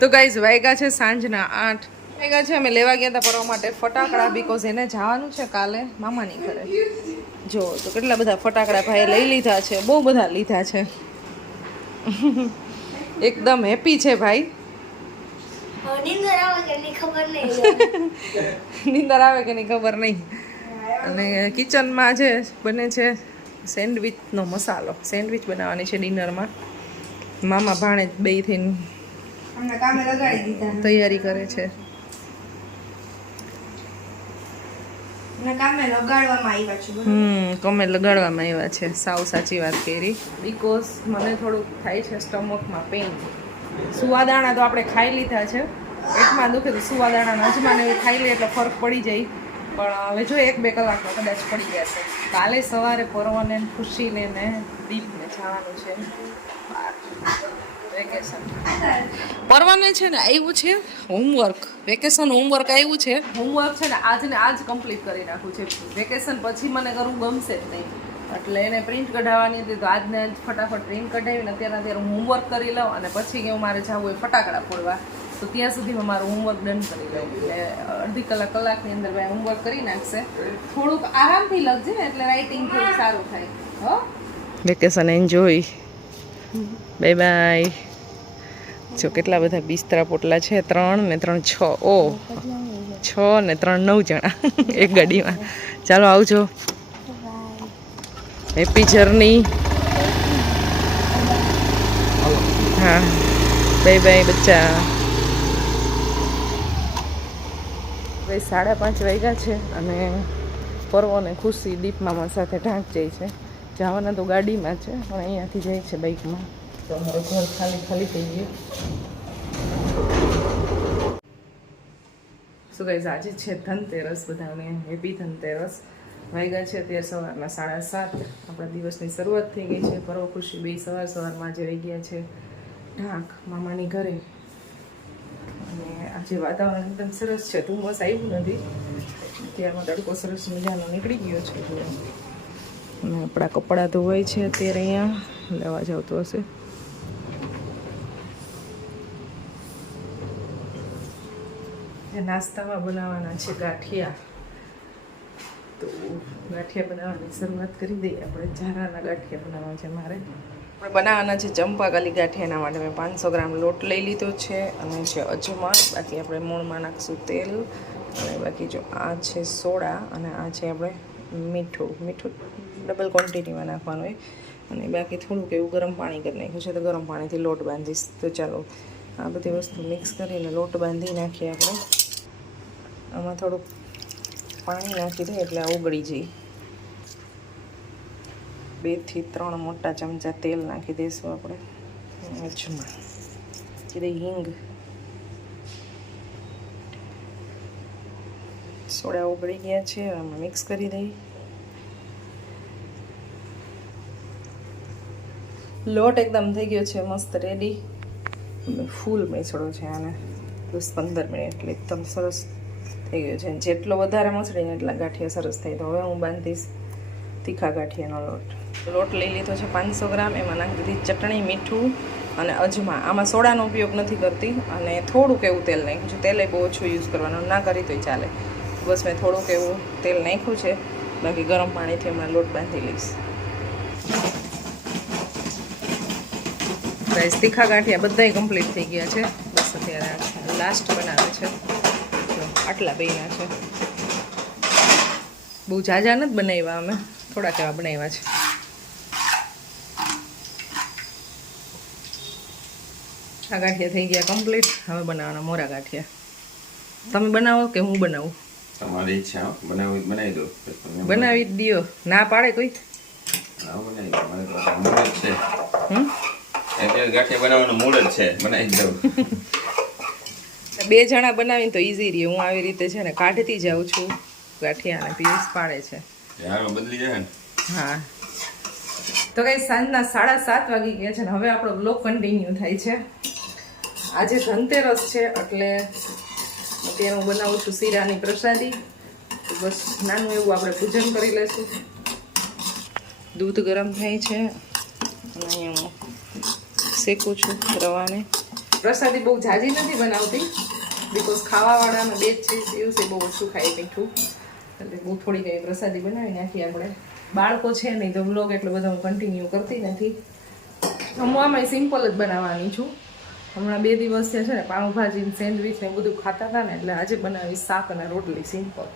તો ગાઈઝ વાગ્યા છે સાંજના 8 વાગ્યા છે. અમે લેવા ગયા હતા પરવા માટે ફટાકડા, બીકોઝ એને જવાનું છે કાલે મામાની ઘરે. જો તો કેટલા બધા ફટાકડા ભાઈ લઈ લીધા છે, બહુ બધા લીધા છે. એકદમ હેપી છે ભાઈ. નીંદર આવે કે નહીં ખબર નહીં. અને કિચનમાં જે બને છે સેન્ડવિચનો મસાલો, સેન્ડવિચ બનાવવાની છે ડિનરમાં. મામા ભાણે બે થઈને તૈયારી કરે છે. કામે લગાડવામાં આવ્યા છે. સાવ સાચી વાત કરી. બીકોઝ મને થોડુંક થાય છે સ્ટમકમાં પેઇન. સુવાદાણા તો આપણે ખાઈ લીધા છે, પેટમાં દુખે તો સુવાદાણા અજમાને એવું ખાઈ લે એટલે ફરક પડી જાય. પણ હવે જો 1-2 કલાકમાં કદાચ પડી જશે. કાલે સવારે પરવાને ખુશીને ને દીપને જવાનું છે વેકેશન. પરવાને છે ને આવ્યું છે હોમવર્ક, વેકેશન હોમવર્ક આવ્યું છે. હોમવર્ક છે ને આજ કમ્પ્લીટ કરી નાખવું છે. વેકેશન પછી મને કરવું ગમશે જ નહીં, એટલે એને પ્રિન્ટ કઢાવવાની હતી. તો આજને આજ ફટાફટ પ્રિન્ટ કઢાવીને અત્યારે હું હોમવર્ક કરી લઉં અને પછી કે મારે જવું હોય ફટાકડા ફોડવા, તો ત્યાં સુધીમાં મારું હોમવર્ક ડન કરી લઉં. એટલે અડધી કલાકની અંદર ભાઈ હોમવર્ક કરી નાખશે. થોડુંક આરામથી લખજે એટલે રાઇટિંગ થોડું સારું થાય. હો, વેકેશન એન્જોય. Bye bye. જો કેટલા બધા બિસ્તરા પોટલા છે, 3 ને 3 6. ઓ 6 ને 3 9 જણા એક ગાડીમાં. ચાલો આવજો. Happy journey. હા, બાય બાય બચ્ચા. ભાઈ 5:30 વાગ્યા છે અને પરવોને ખુશી દીપ મામા સાથે ઢાંક જાય છે. જવાના તો ગાડીમાં છે પણ અહીંયાથી જાય છે બાઇકમાં. તો અમારું ઘર ખાલી થઈ ગયું. શું ગાઈઝ, આજે છે ધનતેરસ. બધાને હેપી ધનતેરસ. વાગ્યા છે અત્યારે સવારના 7:30. આપણા દિવસની શરૂઆત થઈ ગઈ છે. પરવ ખુશી બે સવારમાં આજે વહી ગયા છે ઢાંક મામાની ઘરે. અને આજે વાતાવરણ એકદમ સરસ છે, ધુમ્મસ આવ્યું નથી. અત્યારમાં તડકો સરસ મજાનો નીકળી ગયો છે. અને આપણા કપડાં ધોવાય છે અત્યારે, અહીંયા લેવા જતો હશે. નાસ્તામાં બનાવવાના છે ગાંઠિયા. તો ગાંઠિયા બનાવવાની શરૂઆત કરી દઈએ આપણે. ઝારાના ગાંઠિયા બનાવવા છે મારે. આપણે બનાવવાના છે ચંપાકાલી ગાંઠિયા. એના માટે મેં 500 ગ્રામ લોટ લઈ લીધો છે અને છે અજમા. બાકી આપણે મૂળમાં નાખશું તેલ. અને બાકી જો આ છે સોડા અને આ છે આપણે મીઠું ડબલ ક્વોન્ટિટીમાં નાખવાનું હોય. અને બાકી થોડુંક એવું ગરમ પાણી કરી નાખ્યું છે, તો ગરમ પાણીથી લોટ બાંધીશ. તો ચાલો આ બધી વસ્તુ મિક્સ કરીને લોટ બાંધી નાખીએ આપણે. આમાં થોડુંક પાણી નાખી દઈએ એટલે આ ઉગળી જાય. 2 થી 3 મોટા ચમચા તેલ નાખી દઈશું આપણે. અજમા કીધે હિંગ. સોડા ઉગળી ગયા છે, આમાં મિક્સ કરી દઈએ. લોટ એકદમ થઈ ગયો છે મસ્ત રેડી. ફૂલ મસળો છે આને 10-15 મિનિટ એટલે એકદમ સરસ થઈ ગયો છે. જેટલો વધારે મસળીને એટલા ગાંઠિયા સરસ થાય. તો હવે હું બાંધીશ તીખા ગાંઠિયાનો લોટ લઈ લીધો છે 500 ગ્રામ. એમાં નાખી દીધી ચટણી, મીઠું અને અજમા. આમાં સોડાનો ઉપયોગ નથી કરતી. અને થોડુંક એવું તેલ નાખ્યું છે. તેલ બહુ ઓછું યુઝ કરવાનું, ના કરી તોય ચાલે. બસ મેં થોડુંક એવું તેલ નાખ્યું છે. બાકી ગરમ પાણીથી હમણાં લોટ બાંધી લઈશ. ગાઈસ, તીખા ગાંઠિયા બધાય કમ્પ્લીટ થઈ ગયા છે. બસ અત્યારે લાસ્ટ બનાવે છે. આટલા બેના છે. બહુ ઝાઝા નથી બનાવ્યા અમે, થોડાક એવા બનાવ્યા છે. આ ગાંઠિયા થઈ ગયા કમ્પ્લીટ. હવે બનાવવાના મોરા ગાંઠિયા. તમે બનાવો કે હું બનાવું? તમારી ઈચ્છા, બનાવી દો. બનાવી જ દો. ના પાડે કોઈ? ગાંઠિયા બનાવવાનું મૂળ જ છે, બનાવી દઉં. 2 જણા બનાવીને તો ઈઝી રહે. હું આવી રીતે છે ને કાઢતી જાઉં છું ગાંઠિયા અને પીસ પાડે છે. બદલી જાય ને. હા. તો કઈ સાંજના 7:30 વાગી ગયા છે ને હવે આપણો બ્લોગ કન્ટિન્યુ થાય છે. આજે ધનતેરસ છે એટલે અત્યારે હું બનાવું છું શીરાની પ્રસાદી. બસ નાનું એવું આપણે પૂજન કરી લઈશું. દૂધ ગરમ થાય છે અને અહીંયા હું શેકું છું રવાને. પ્રસાદી બહુ ઝાઝી નથી બનાવતી બિકોઝ ખાવાવાળાને 2 જ છે દિવસે બહુ ઓછું ખાઈ મીઠું એટલે બહુ થોડી કંઈ પ્રસાદી બનાવી નાખી આપણે બાળકો છે નહીં તો વ્લોગ એટલો બધો હું કન્ટિન્યુ કરતી નથી જમવામાં સિમ્પલ જ બનાવવાની છું હમણાં 2 દિવસ છે ને પાઉંભાજી સેન્ડવિચ ને બધું ખાતા હતા ને એટલે આજે બનાવી શાક અને રોટલી સિમ્પલ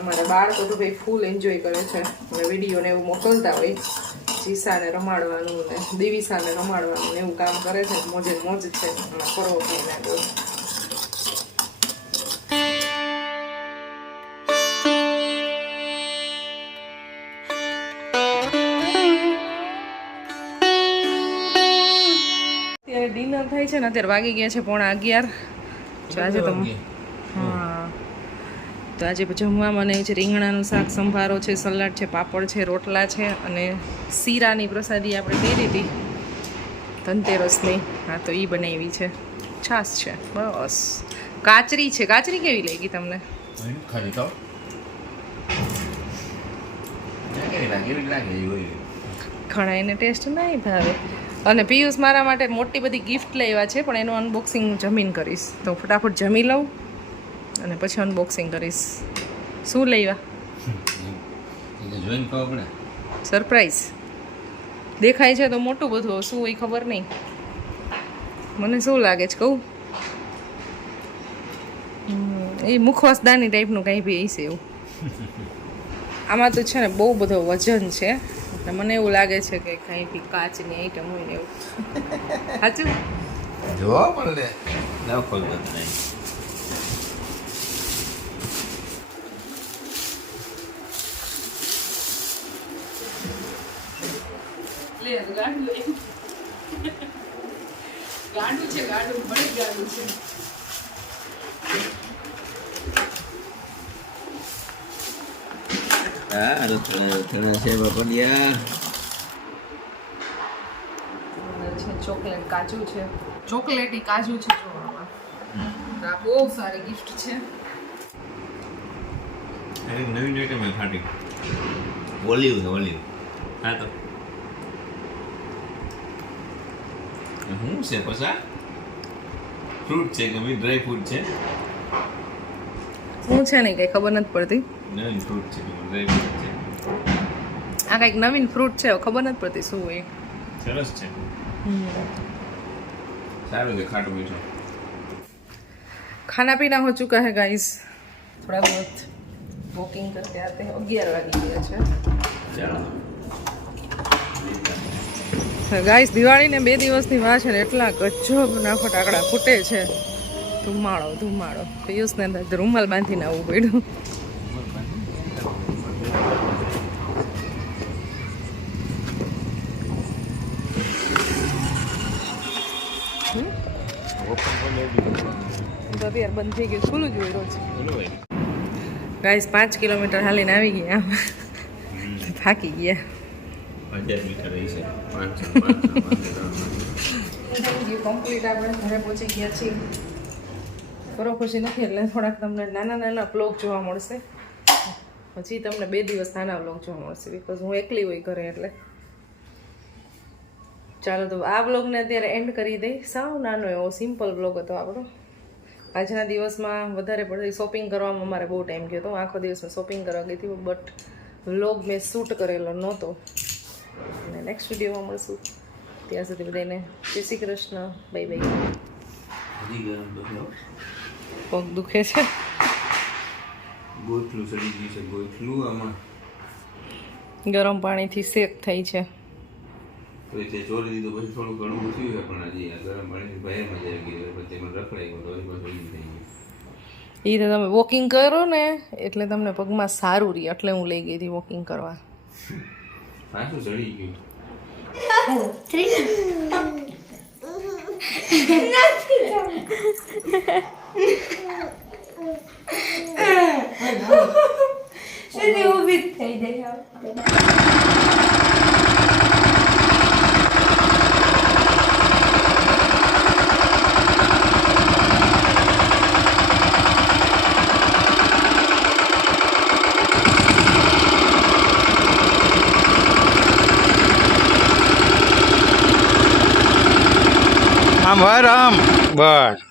અમારા બાળકો તો ભાઈ ફૂલ એન્જોય કરે છે હવે વિડીયોને એવું મોકલતા હોય જીસાને રમાડવાનું ને દિવિસાને રમાડવાનું ને એવું કામ કરે છે મોજે મોજ છે હમણાં ફરવો થઈને બહુ ડિનર થાય છે ને અત્યારે વાગી ગયા છે 11:15 તો આજે તો હા તો આજે જમવામાં મને છે રીંગણાનું શાક સંભારો છે સલાડ છે પાપડ છે રોટલા છે અને શીરાની પ્રસાદી આપણે કરી હતી ધનતેરસની હા તો એ બનાવી છે છાશ છે બસ કાચરી છે કાચરી કેવી લાગી તમને ખાલી તો ઘણા એને ટેસ્ટ નહીં ભાવે અને પિયુષ મારા માટે મોટી બધી ગિફ્ટ લાવ્યા છે પણ એનું અનબોક્સિંગ જમીન કરીશ તો ફટાફટ જમી લઉં અને પછી અનબોક્સિંગ કરીશ શું લાવ્યા સરપ્રાઈઝ દેખાય છે તો મોટું બધું શું હોય ખબર નહીં મને શું લાગે છે કહું એ મુખવાસદાની ટાઈપનું કંઈ બી હશે એવું આમાં તો છે ને બહુ બધો વજન છે એટલે મને એવું લાગે છે કે કંઈ બી કાચની આઈટમ હોય ને એવું સાચું જો પણ લે ના ખોલતો નહીં લે ગાડું લે ગાડું છે ગાડું બડી ગાડું છે હા થોડા છે બાપડિયા છે ચોકલેટ કાજુ છે ચોકલેટી કાજુ છે જોવામાં આ બહુ સારી ગિફ્ટ છે અરે નવી આઈટમ હે ફાટી ઓલિવ હા તો શું છે પસા ફ્રૂટ છે કે ડ્રાય ફ્રૂટ છે શું છે ને કઈ ખબર નથી પડતી નવીન ફ્રૂટ છે ડ્રાય ફ્રૂટ છે આ કંઈક નવીન ફ્રૂટ છે ખબર નથી પડતી શું હોય સરસ છે સારું છે ખાટું મીઠું खाना पीना हो चुका है गाइस थोड़ा बहुत वॉकिंग करके आते हैं 11 वागी गया છે ગાઈસ દિવાળીને 2 દિવસની વાર છે ને એટલા ગજબના ફટાકડા ફૂટે છે ધુમાડો પિયુષને રૂમાલ બાંધીને આવવું પડ્યું અત્યારે બંધ થઈ ગયું ખુલ્લું જ હોય રોજ ગાઈસ 5 કિલોમીટર હાલીને આવી ગયા થાકી ગયા 1000 મીટર રહી છે 5 કમ્પ્લીટ આપણે ઘરે પહોંચી ગયા છીએ કરો ખુશી નથી એટલે થોડાક તમને નાના બ્લોગ જોવા મળશે હજી તમને 2 દિવસ નાના બ્લોગ જોવા મળશે બિકોઝ હું એકલી હોય ઘરે એટલે ચાલો તો આ બ્લોગને અત્યારે એન્ડ કરી દઈ સાવ નાનો એવો સિમ્પલ બ્લોગ હતો આપણો આજના દિવસમાં વધારે પડતી શોપિંગ કરવામાં મારે બહુ ટાઈમ ગયો હતો આખો દિવસ મેં શોપિંગ કરવા ગઈ હતી બટ વ્લોગ મેં શૂટ કરેલો નહોતો અને નેક્સ્ટ વિડીયોમાં મળશું ત્યાં સુધી બધાને જય શ્રી કૃષ્ણ બાય બાય પગ દુખે છે ગોઠલું સડી ગયું છે ગોઠલું આમાં ગરમ પાણીથી શેક થઈ છે તો તે ચોરી દીધું પછી થોડું ઘણું થયું છે પણ હજી આ ગરમ પાણીથી ભયમાં જ આવી ગયું પછી મને રખડાઈ ગયો તો હજી પાછું થઈ ગયું એ તો તમે વોકિંગ કરો ને એટલે તમને પગમાં સારું રહે એટલે હું લઈ ગઈ હતી વોકિંગ કરવા પાછું ચડી ગયું ઊભી થઈ જાય રામ બસ